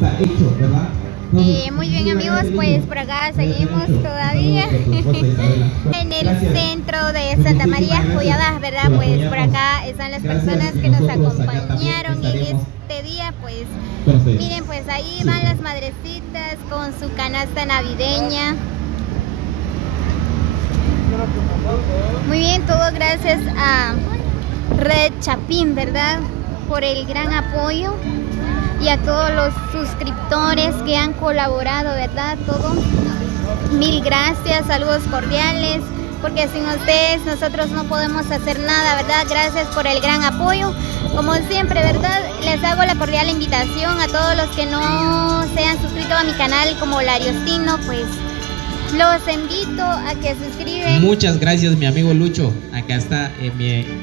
está hecho, ¿verdad? Muy bien amigos, pues por acá seguimos todavía en el centro de Santa María Joyabas, ¿verdad? Pues por acá están las personas que nos acompañaron en este día, pues miren, pues ahí van las madrecitas con su canasta navideña. Muy bien, todo gracias a Red Chapín, ¿verdad? Por el gran apoyo. Y a todos los suscriptores que han colaborado, ¿verdad? Todo. Mil gracias, saludos cordiales, porque sin ustedes nosotros no podemos hacer nada, ¿verdad? Gracias por el gran apoyo. Como siempre, ¿verdad? Les hago la cordial invitación a todos los que no se han suscrito a mi canal como Lariostino, pues los invito a que se suscriben. Muchas gracias, mi amigo Lucho. Acá está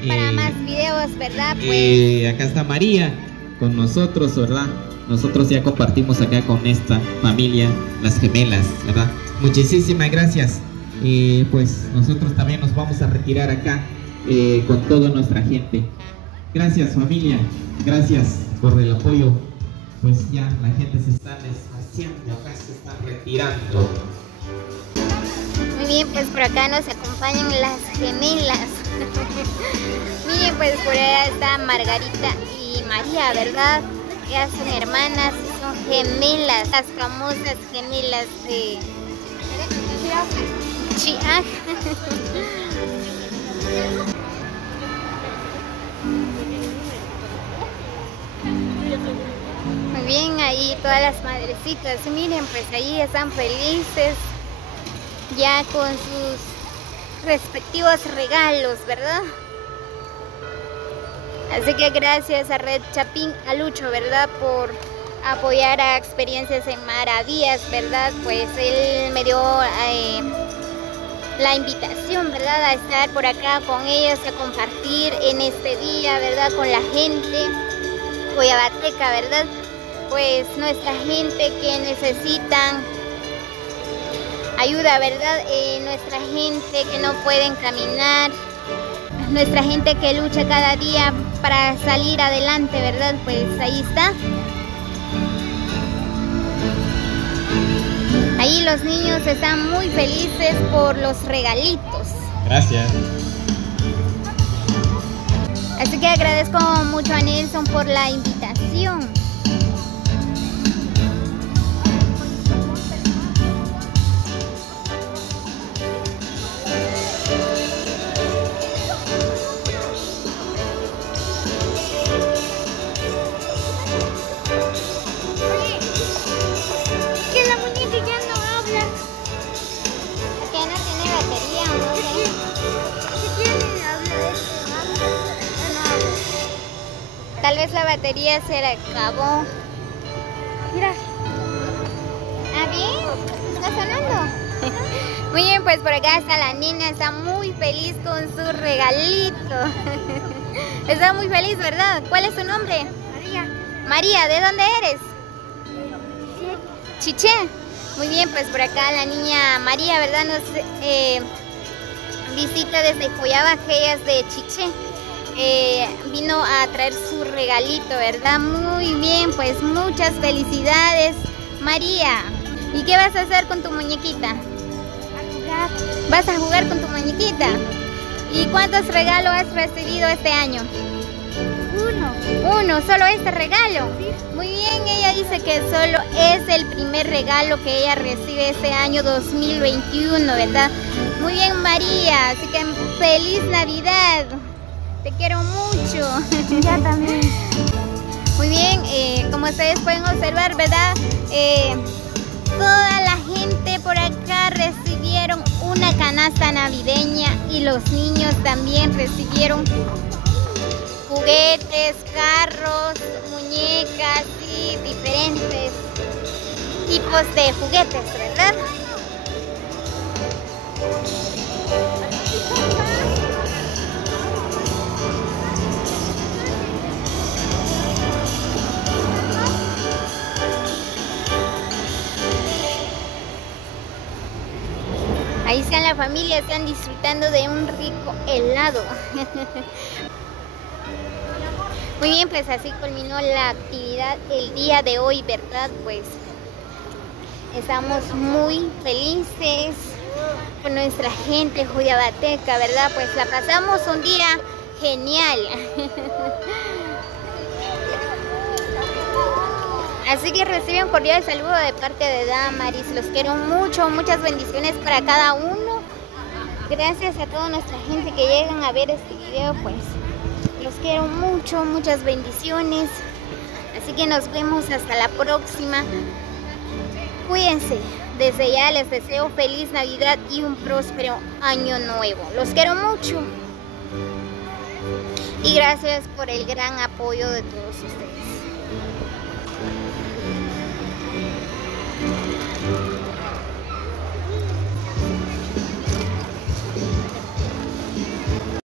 para más videos, ¿verdad? Pues acá está María con nosotros, ¿verdad? Nosotros ya compartimos acá con esta familia, las gemelas, ¿verdad? Muchísimas gracias. Pues nosotros también nos vamos a retirar acá con toda nuestra gente. Gracias, familia. Gracias por el apoyo. Pues ya la gente se está deshaciendo, acá se está retirando. Muy bien, pues por acá nos acompañan las gemelas. Miren, pues por allá está Margarita y María, ¿verdad? Ellas son hermanas, son gemelas, las famosas gemelas de Chiaj. Muy bien, ahí todas las madrecitas, miren, pues ahí están felices ya con sus respectivos regalos, ¿verdad? Así que gracias a Red Chapín, a Lucho, ¿verdad? Por apoyar a Experiencias en Maravillas, ¿verdad? Pues él me dio la invitación, ¿verdad? A estar por acá con ellos, a compartir en este día, ¿verdad? Con la gente joyabateca, ¿verdad? Pues nuestra gente que necesitan ayuda, ¿verdad? Nuestra gente que no pueden caminar, nuestra gente que lucha cada día para salir adelante, ¿verdad? Pues ahí está. Ahí los niños están muy felices por los regalitos. Gracias. Así que agradezco mucho a Nelson por la invitación. Tal vez la batería se le acabó. Mira. ¿Ah, bien? ¿Está sonando? Muy bien, pues por acá está la niña. Está muy feliz con su regalito. Está muy feliz, ¿verdad? ¿Cuál es tu nombre? María. María, ¿de dónde eres? Chiché. Muy bien, pues por acá la niña María, ¿verdad? Nos visita desde Joyabas, ella es de Chiché. Vino a traer su regalito, ¿verdad? Muy bien, pues muchas felicidades, María. ¿Y qué vas a hacer con tu muñequita? A jugar. ¿Vas a jugar con tu muñequita? ¿Y cuántos regalos has recibido este año? Uno, solo este regalo. Sí. Muy bien, ella dice que solo es el primer regalo que ella recibe este año 2021, ¿verdad? Muy bien, María, así que feliz Navidad. Te quiero mucho. Ya también. Muy bien, como ustedes pueden observar, ¿verdad? Toda la gente por acá recibieron una canasta navideña y los niños también recibieron juguetes, carros, muñecas y diferentes tipos de juguetes, ¿verdad? Ahí están la familia, están disfrutando de un rico helado. Muy bien, pues así culminó la actividad el día de hoy, ¿verdad? Pues estamos muy felices con nuestra gente juyabateca, ¿verdad? Pues la pasamos un día genial. Así que reciben un cordial saludo de parte de Damaris. Los quiero mucho, muchas bendiciones para cada uno. Gracias a toda nuestra gente que llegan a ver este video, pues los quiero mucho, muchas bendiciones. Así que nos vemos hasta la próxima. Cuídense. Desde ya les deseo feliz Navidad y un próspero año nuevo. Los quiero mucho. Y gracias por el gran apoyo de todos ustedes.